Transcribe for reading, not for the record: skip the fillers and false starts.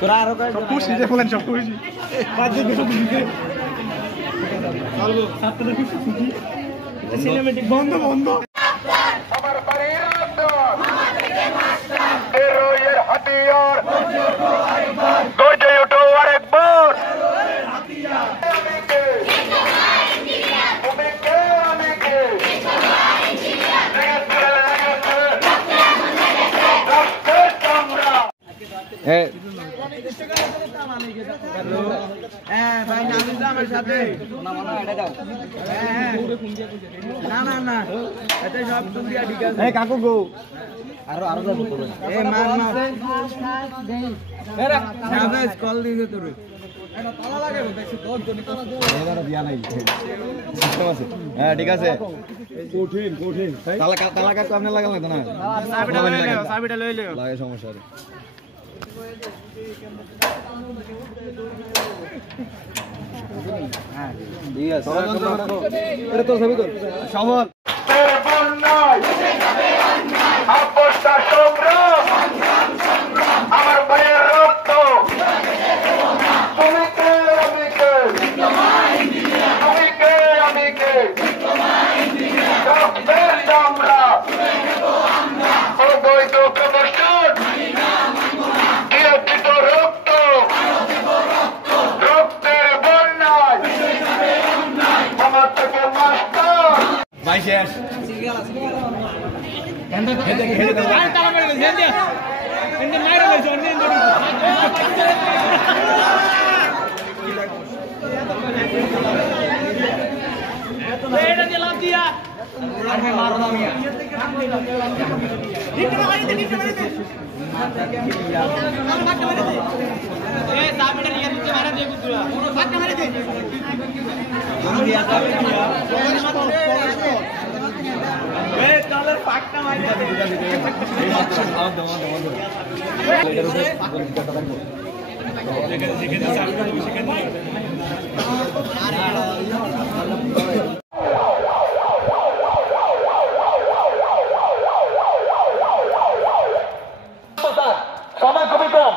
তোরা আরো সব খুশি যে বলেন সব খুশি বাজে বেশি দিতে চলবো সাতটা খুশি সিনেমেটিক বন্ধ বন্ধ আমার বাড়ির আমার থেকে মাস্টার এর হাতিয়ার গজে ওঠো আরেকবার এর হাতিয়ার আমি কে তুমি কে আমি কে ভাই নামিন আমার সাথে না না না এটা সব তুমি ঠিক আছে এই কাকু গো আরো আরো এই মার মার এরা সাবেস কল দিতে তোরে এটা তালা লাগে দেখছি 10 জন তালা দাও এবারে দিয়া নাই সিস্টেম আছে হ্যাঁ ঠিক আছে কঠিন কঠিন তালা কাকু আপনি লাগাল না তো না চাবিটা লই লিও লাগে সমস্যা আছে হ্যাঁ ঠিক আছে এটা তো সবই কর সবল এর বন্যায় আপসটা সংগ্রাম আমার ভাইয়ের রক্ত তুমি কে আমি কে তুমি কে আমি কে রক্তের চামড়া অবৈধ প্রদর্শন নিয়োজিত রক্ত রক্তের বন্যায় আমার থেকে মাস্টার ভাই শেষ সময় খুবই কম